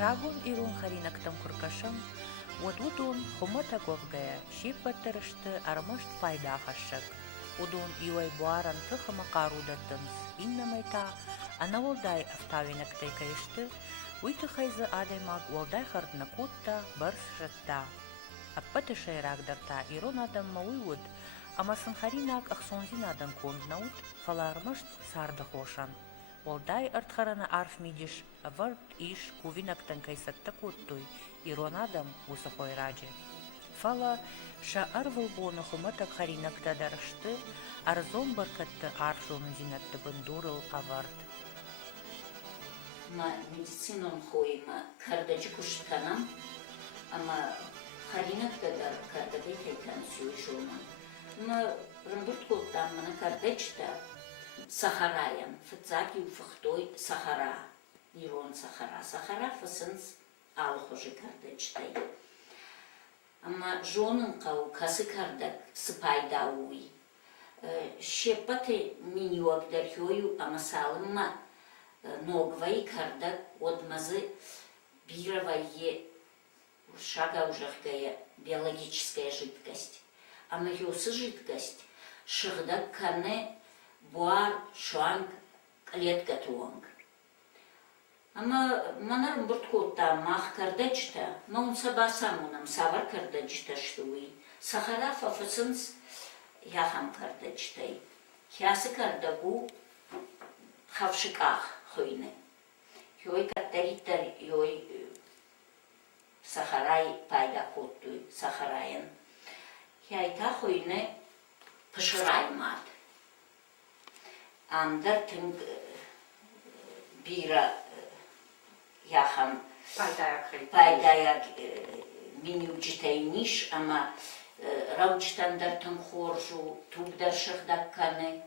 Рагун ирун харинактам куркашам, удун хумата говгая, шиппаттырышты армашт пайда хашшак. Удун юай буаран тыхама карудаттымс, иннамайта, ана волдай автавинактай кайышты, уйтыхайзы адаймаг волдай хардна кутта, барс жатта. Аппаты шайрагдарта ирон адам мауйвуд, амасын харинак ахсонзин адам конднаут, фалармашт сарды хошан. Волдай артхарана арф мидиш, авард иш кувинактан кайсатта куттуй, ирон адам усахой раджи. Фала ша арвылбоны хуматак харинакта дарышты, арзон баркатты аршуны зинатты бандурыл авард. Ма медицинон хойма кардачы куштанам, ама харинакта дар кардагай тайтан сюйшуна. Ма рымбурт коттам мана кардачта Сахараян, фацаки уфахтой Сахара, ирон Сахара. Сахара фасынс алхожи кардачтай. Ама жонын қау касы кардак сыпайда уй. Шепаты миньюак дархёю ама салымма ногвай кардак одмазы бировае шага ужахгая биологическая жидкость. Ама ёсы жидкость шыгдак кане буар шуанг клетка туанг. Ама манар бурткота мах кардачта, маун сабасамунам савар кардачта штуи. Сахара фафасынс яхам кардачтай. Хясы кардагу хавшиках хойне. Йой каттаритар йой сахарай пайда коттуй сахараян. Хяйта хойне пышырай мат. Андar tüm bira яхам пайдаяк минючитайниш, ама раучтандар тüm хоржу, тубдар шыхдакканы,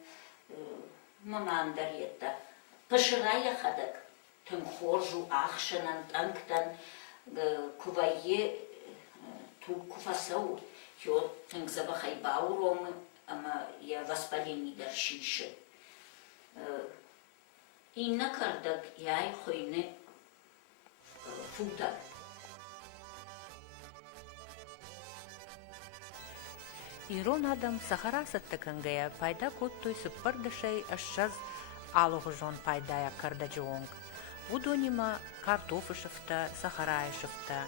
мамандар етта. Пышыра яхадак тüm хоржу ахшанан танктан кувайе туб куфасау, хё тüm забахай бауромы, ама я воспаление дар шиши. Инна кардак яй хойне футак. Ирон адам сахара саттакангая пайда коттуй сыппардышай ашшаз алуғыжон пайдая кардачуонг. Удонима картофышыфта, сахарайшыфта,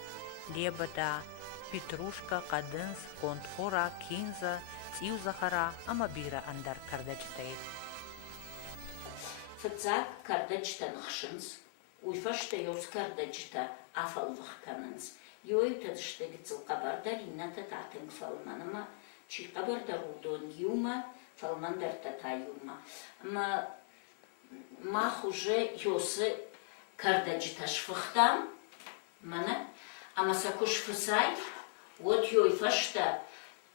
лебада, петрушка, кадынс, контхора, кинза, цию захара, амабира андар кардачтай. Фацак кардачта нахшынс, уйфашта йоз кардачта афалвах канынс. Йойтад шта гицл қабардар инната татын фалманама, чи қабардар удон юма, фалмандар тата юма. Ма мах уже йосы кардачта шфахтам, мана, ама сакуш фасай, вот йойфашта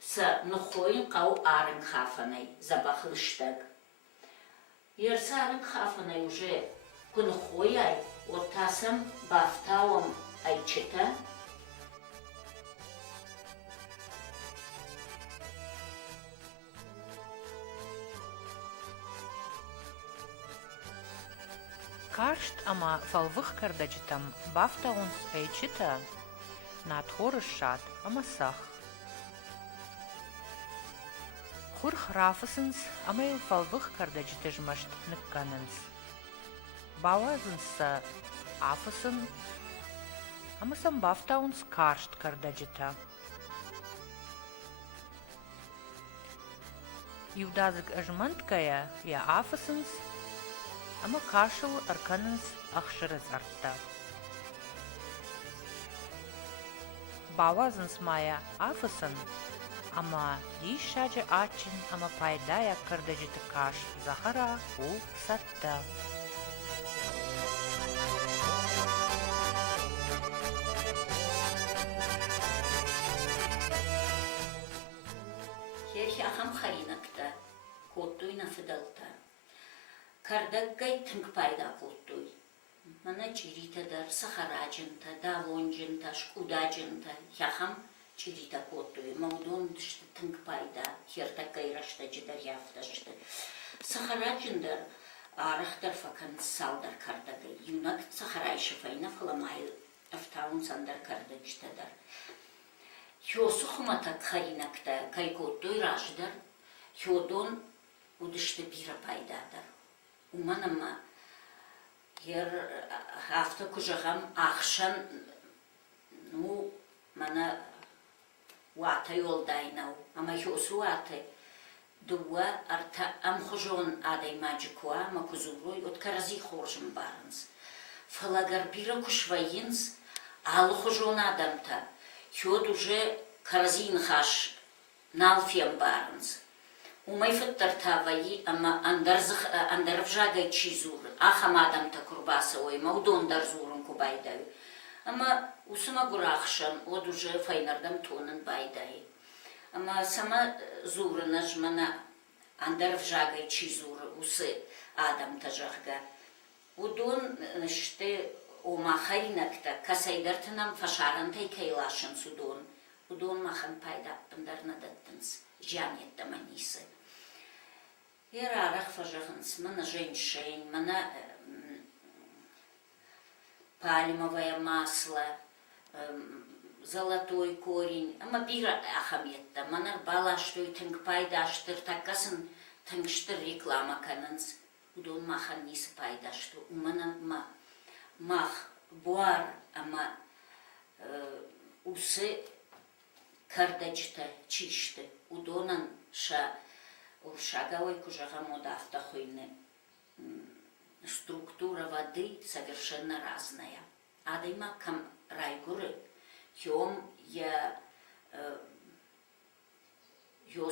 са нахойн қау арын хафанай, забахлыштаг. Ерсарın хafına уже күн хойай, отасам бафтауам айчета. Каршт ама фалвых кардачтам бафтаунс айчета, надхорышат ама сах. Хур храфысынс амай фалвых кардачтыжмашт ныкканынс. Бауазынса афысын, амасам бафтаунс каршт кардачта. Ювдазык ажманткая я афысынс, ама кашыл арканынс ахшырыз артта. Бауазынс мая афысын, ама дишачы ачин, ама пайдая кардачты каш захара у сатта. Херхахам харинакта, коттуй нафидалта. Кардаггай тынк пайда коттуй. Мана чиритадар сахарачынта, давонжынта, шкудачынта, яхам чирита коттуй. Маудон дышты тынк пайда, хертаккай рашта жидар яфташты. Сахарачындар арахтар факан салдар кардагай. Юнак сахарайшы файна фаламай Афтаун сандар кардачтадар. Хёсу хуматак харинакта кайкоттой раждар. Хёдон удышты бира пайдадар. Уманама ер хафта кужагам ахшан ну мана вата йолдайнау. Ама хёсу вата дуа арта амхужон адай маджикуа макузурой от карази хоржим барнс. Фалагар бира кушваинс алхужон адамта. Хёд уже каразин хаш налфиам барнс. Умай фаттартаваи ама андарвжагай чизур. Ахам адамта курбаса ой маудон дарзурун кубайдай. Ама усума гурахшан од уже файнардам тонын байдай. Ама сама зурынаш мана андарвжагай чизур усы адамта жахга. Удон ште ома харинакта касайдартынам фашарантай кайлашын судон. Удон махан пайдаппындар надаттынс. Жанетта манисы. Ирарах фажахынс, мана женьшень, мана пальмовое масло, золотой корень. Ама бира ахаметта, манар балаштой тынг пайдаштыр, таккасын тынгштыр реклама канынс. Удон махан нисы пайдашту. Умана мах буар, ама усы кардачта чишты. Удонан шаговой кужага модавта хуйны. Структура воды совершенно разная. Адайма кам райгуры. Хём я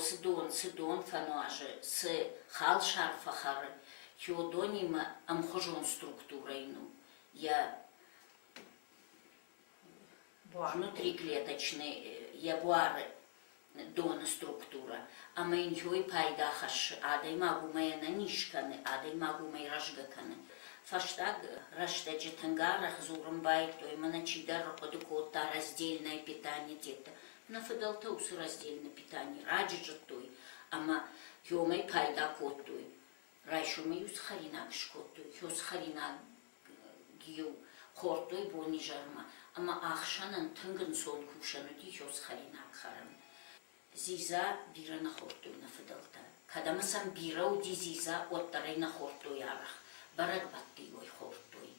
сыдон фануажи с хал шарфахары. Хёдонима амхожон структурайну. Я внутриклеточный, я буары. Дона структура. А мейнхой пайдахаш, адай магу мэйна нишканы, адай магу мэй рашгаканы. Фаштаг раштаджи тангарах зурумбай, той маначидар подукота раздельное питание тета. На фадалтаус раздельное питание, раджиджа той, ама хёмэй пайда коттой. Райшумэюс харинак шкоттой, хёс харинак гиу хортой бони жарма. Ама ахшанан тынгын сон кушану ди хёс харинак харам. Зиза бира на хорту на фадалта. Кадамасан бира уди зиза оттарай на хорту ярах. Барак батты ой хортуй.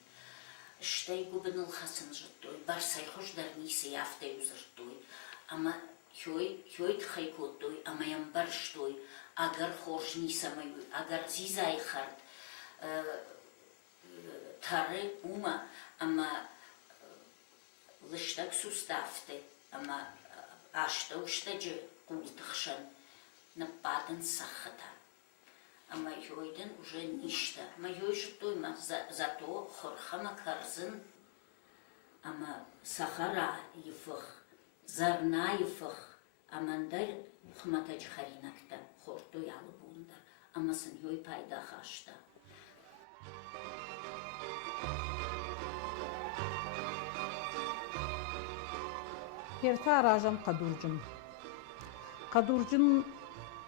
Штай губаныл хасын жаттой. Барсай хош дарнисы яфтай узыртой. Ама хёй тхай коттой, ама ямбар штой. Агар хорж нисамай, агар зизай хард. Тары ума, ама лыштак суставты. Ама ашта уштаджи култахшан нападен сахата. А майойден уже ништа. Майой же тойма зато хорхама карзын. Ама сахара ефах, зарна ефах. Амандар хматач харинакта хорто ялы бундар. Ама сын йой пайда хашта. Ерта ражам кадуржын. Кадуржын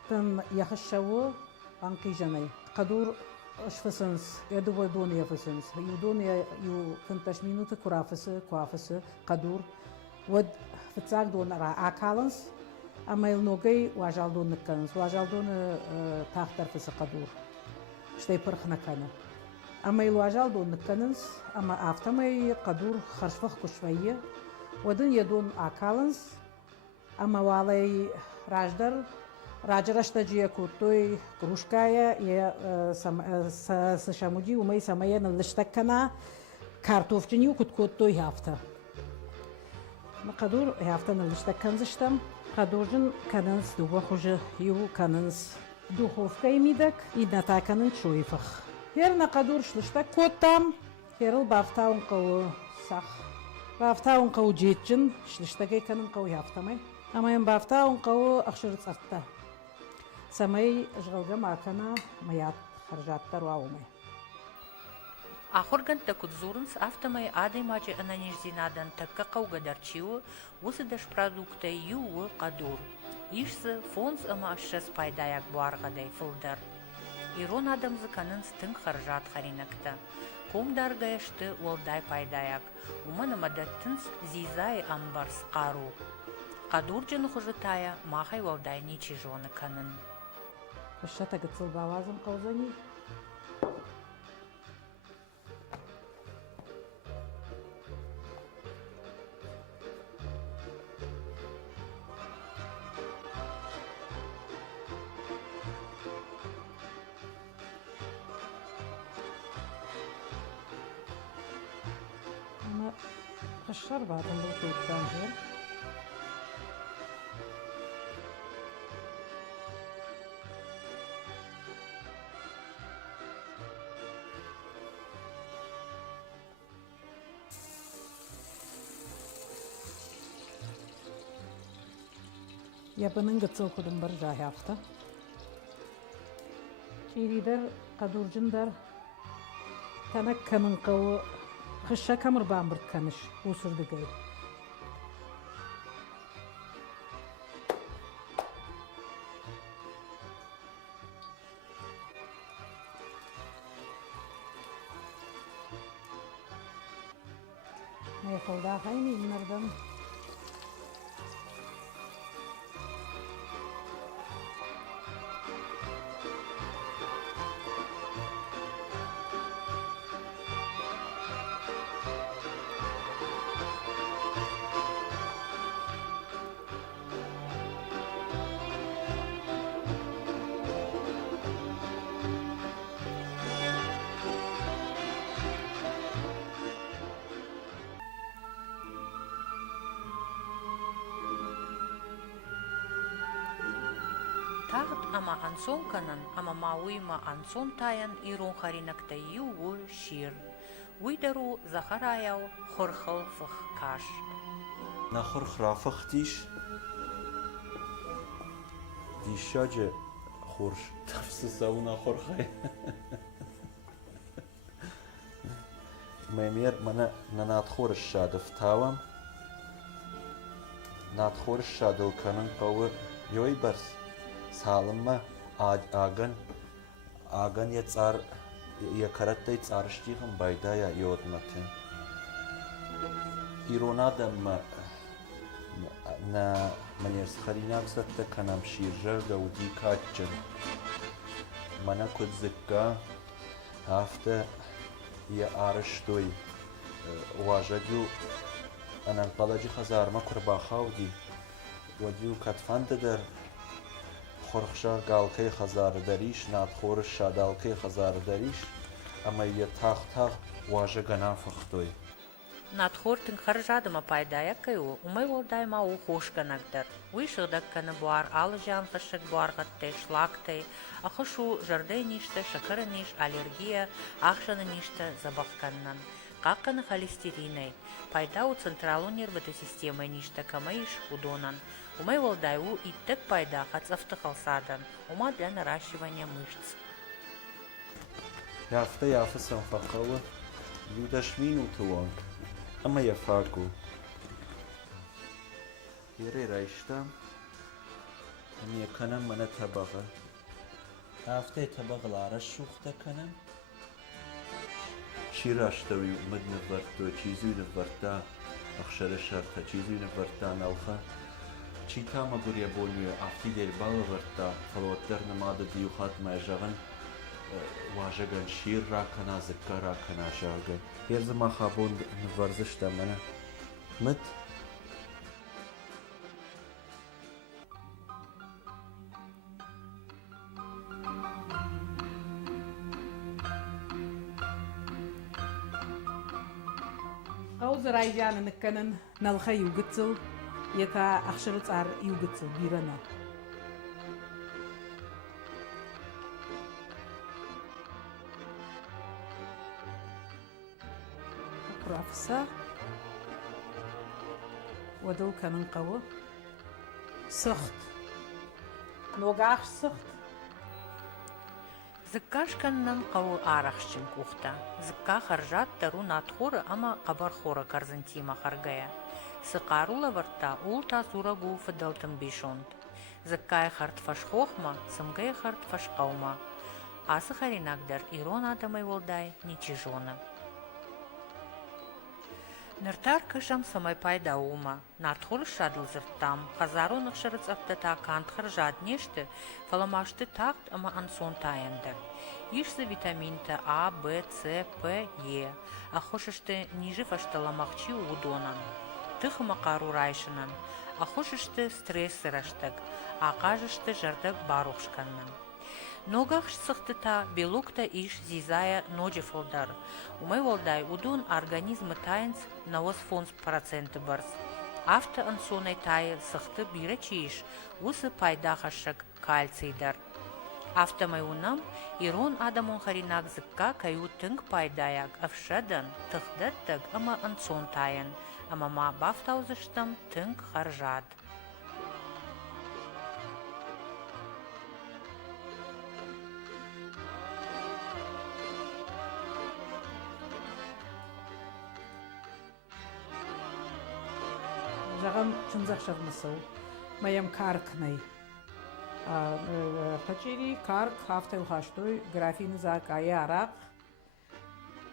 тын яхышшавы анки жанай. Кадур шфасынс, ядувай дон яфасынс. Юдон ю фанташ минуты куафасы, кадур. Вад фацак дон акаланс, ама илногай важал дон наканс. Важал дон тахтар фасы кадур. Штай пархнакана. Ама ил важал дон наканс, ама автомай кадур харшфах кушвайе. ودن يدون أكالنس أما والي راجدر راجرشتا جيا كورتوي كروشكايا يا سشاموجي ومي سمايا نلشتكنا كارتوفجني وكت كورتوي هافتا ما قدور هافتا نلشتكن زشتم قدورجن كاننس دوبا خوجه يو كاننس دуховка имидак и натаканын чуйфах هيرنا قدور شلشتك كوتام هيرل بافتاون قو صح بافتاون قو جيتجن شلشتاقي كانن قو يافتامي اما ين بافتاون قو اخشر تصغتا سماي اشغلغا ماكانا ميات خرجات ترواومي Ахорган такут зурнс автомай адай мачи ананижзинадан такка қаугадарчиу усыдаш продукта юу қадур. Ишсы фонс ама ашшас пайдаяк буаргадай фылдар. Ирон адамзы канын стың харжат харинакта. Ком даргаяшты олдай пайдаяк. Умана мадаттынс зизай амбарс қару. Қадурджын хужытая махай олдай ничи жоны канын. Хышата гыцыл бавазым қаузани. Ama kışlar vardı bu kuyuktan her. Yapının gıtsıl kudum bir jahi hafta. Çiğrider, kadurcundar, tanak kanın kavu, kışa kamır bambırt kanış, usurdu gay. Ne yapıldı haymi inlerden? Тағыт ама ансон канын, ама мауима ансон таян ирон харинакта юу шир. Уйдару захараяу хорхал фых каш. نخور خرافخ دي شاجة خورش تفسس او نخور خي ميمير منا ناتخور الشادف تاوم ناتخور الشادو كانن قوة يوي برس سالما آغن يتصار يكرت يتصارشتيهم بايدايا يودمتن إيرونا دم na maniers kharina ksatta kanam shirja gaudi kaçın. Mana kudzikka hafta ya arıştoy wajadu ana qalaji khazar ma kurba khawdi wadiu katfanda der khorkhsha galqay khazar darish nat khorish shadalqay khazar darish ama ya taxta wajagana fakhtoy Надхортын харжадыма пайдая кайу, умай волдай мау хошканагдыр. Уйшыдак каны буар алы жан хышык буаргаттай, шлактай, ахышу жарды ништы, шакыры ниш, аллергия, ахшаны ништы забахканнан. Какканы холестеринай, пайда у централу нервыты системы ништы камаиш удонан. Умай волдай у иттек пайда хацавты халсадан, ума для наращивания мышц. Яфта яфасан факалы, юдашмину туанг. Ama yafaku. Yere rayşta. Hani kanam mana tabağı. Hafta tabağılara şuxta kanam. Şiraşta ve madne varto, çizüyle varta, akşara şarta, çizüyle varta nalha. Çita ma buraya bolmuyor. Afti del balı varta, falotlar namada diyuhat majagan. واژگان شیر را کنا زکا را کنا شاگن هر زما خابون ورزش دمنه مت قوز رايجان نكنن نلخي يوغتسل يتا أخشرت عر يوغتسل بيرنا رافسا ودو كمن قوة سخت نوغاش سخت Зыккаш каннан қау арахшчын кухта. Зыкка харжат тару надхора ама қабар хора карзантима харгая. Сықарула варта ул тазурагу фыдалтын бишонд. Зыккай харт фаш хохма, сымгай харт фаш қаума. асы харинагдыр Ирон адамай волдай ничижона. Ныртар кышам самай пайда ума, нартхол шадыл зырттам, хазаронық шырыц аптата кантхар жаднешті, фаламашты тақт ама ансон таяндар. Ишсы витаминта А, Б, С, П, Е, а хошышты ниже фашталамақчи удонан. Тыхыма қару райшынан, а хошышты стрессы раштаг, а кажышты жардак барухшканнан. Ногах сыхтыта белукта иш зизая ноджи фолдар. Умай волдай удун организмы таянц на 80% барс. Авто ансонай тайы сыхты бира чииш, усы пайда хашак кальцийдар. Автомай унам Ирон адамон харинак зыкка каю тынг пайдаяк авшадан тыхдаттаг ама ансон таян, ама ма бафтаузыштам тынг харжад. Жағам чынзақ шағмысыл, маям каркнай. Хачири карк хафтай ухаштой, графин зак ая арақ.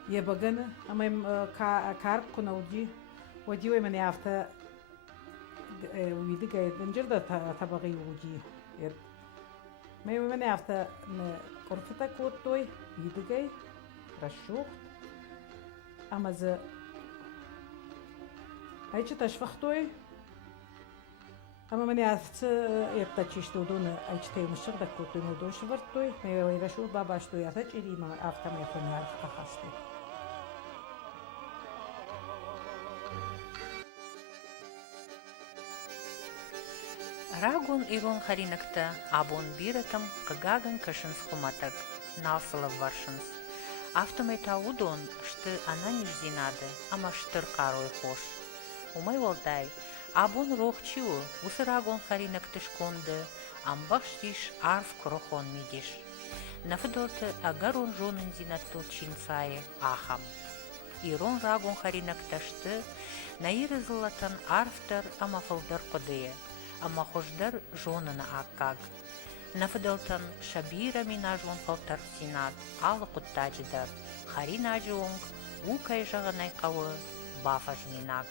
Ебаган, амаям карк кунауди, вадивай мане афта уйды гайдан жырда табағи уди. Маям мане афта корфата коттой, уйды гай, расшух. Амазы Айчы ташфахтой, ама мане афцы еттачишты удуны айчы теймышчық да көтін удушы вартой, мейвай рашу бабаштой атач ирима автомай фоняр кахаштой. Рагун Ирон харинакта абон биратам кагаган кашын схуматак, налсылов варшынс. Автомай таудон, шты она ниш зинады, ама штыр карой хош. Умай волдай, абон рохчиу, усы рагон харинак тышконды, амбахштиш арф крохон мидиш. Нафдоты агарон жонын зинаттыл чинцае ахам. Ирон рагон харинак ташты, наиры зылатан арфтар ама фалдар кодые, ама хождар жонына аккаг. Нафдалтан шабира минажон фалтар синат, алы куттаджидар, харинажонг, укай жағанай кавы, бафаж минак.